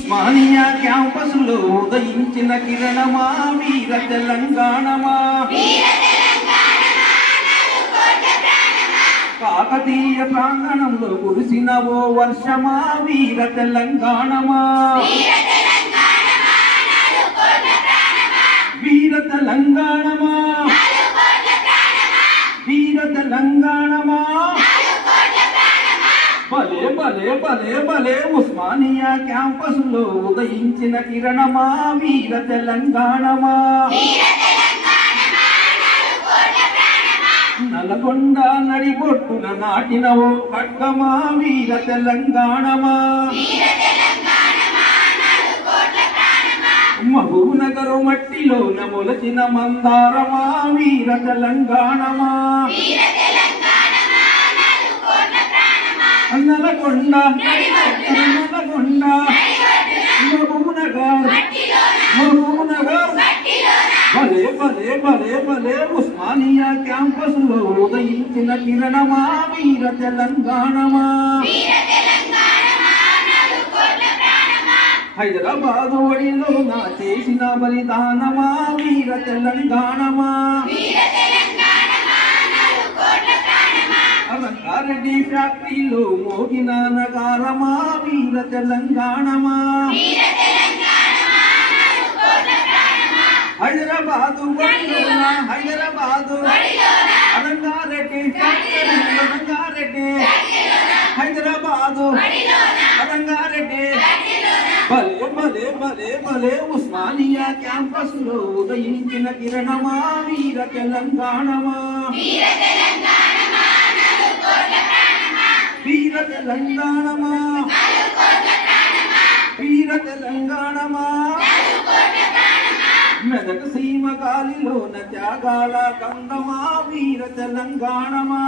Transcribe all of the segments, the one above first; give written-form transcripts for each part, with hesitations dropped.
ఉస్మానియా క్యాంపస్లో ఉదయించిన కిరణమా వీర తెలంగాణమా కాకతీయ ప్రాంగణంలో కురిసిన ఓ వర్షమా వీర తెలంగాణమా వీర తెలంగాణమా వీర తెలంగాణమా భలే భలే భలే భలే ఉస్మానియా క్యాంపస్లో ఉదయించిన కిరణమా వీర తెలంగాణమా నల్గొండ నడిబొట్టున నాటిన ఓ ఖడ్గమా వీర తెలంగాణమా మహబూబ్ నగర్ మట్టిలో మొలచిన మందారమా వీర తెలంగాణమా నల్గొండ నల్గొండ మహబూబ్ నగర్ భలే భలే భలే భలే ఉస్మానియా క్యాంపస్లో ఉదయించిన కిరణమా వీర తెలంగాణమా హైదరాబాద్ ఒడిలో నా చేసిన బలిదానమా వీర తెలంగాణమా రంగారెడ్డి ఫ్యాక్టరీలో మోగిన నగారమా వీర తెలంగాణమా హైదరాబాదు హైదరాబాదు రంగారెడ్డి రంగారెడ్డి హైదరాబాదు రంగారెడ్డి భలే భలే భలే భలే ఉస్మానియా క్యాంపస్ లో ఉదయించిన కిరణమా వీర తెలంగాణమా వీర తెలంగాణమా వీర తెలంగాణమా మెదక్ సీమ గాలిలోన త్యాగాల గంగమా వీర తెలంగాణమా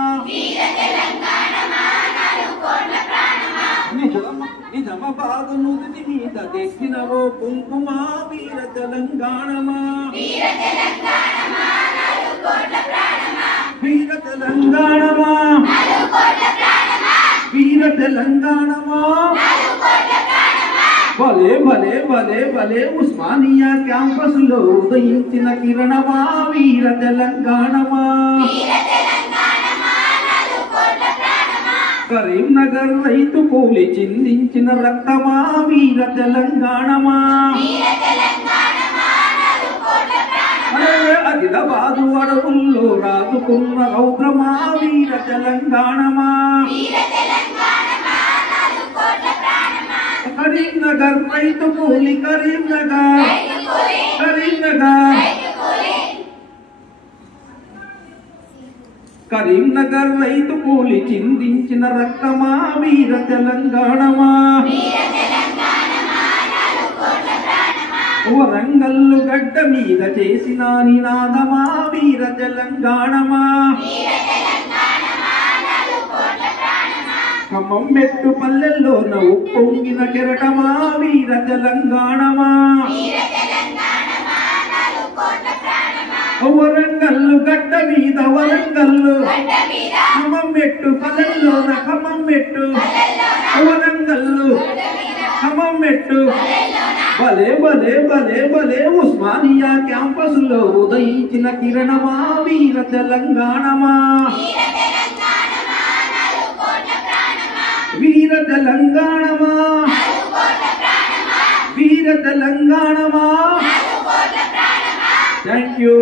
నిజామాబాద్ నుదిటి మీద దెక్కినవో కుంకుమా వీర తెలంగాణమా వీర తెలంగాణమా వీర తెలంగాణమా భలే భలే భలే భలే ఉస్మానియా క్యాంపస్ లో ఉదయించిన కిరణమా వీర తెలంగాణమా కరీంనగర్ రైతు కూలి చిందించిన రక్తమా వీర తెలంగాణమా ఆదిలాబాదు అడవుల్లో రాజుకున్న రౌద్రమా వీర తెలంగాణమా కరీంనగర్ రైతు కూలి కరీంనగర్ కరీంనగర్ రైతు కూలి చిందించిన రక్తమా వీర తెలంగాణమా వరంగల్లు గడ్డ మీద చేసిన నినాదమా వీర తెలంగాణమా ఖమ్మం మెట్టు పల్లెల్లో నవ్వు పొంగిన కెరటమా వీర తెలంగాణమా వరంగల్లు గడ్డ మీద వరంగల్లు ఖమ్మం మెట్టు పల్లెల్లో ఖమ్మం మెట్టు వరంగల్లు ఖమ్మం మెట్టు భలే భలే భలే భలే ఉస్మానియా క్యాంపస్ లో ఉదయించిన కిరణమా వీర తెలంగాణమా వీర తెలంగాణమా వీర తెలంగాణమా థ్యాంక్ యూ.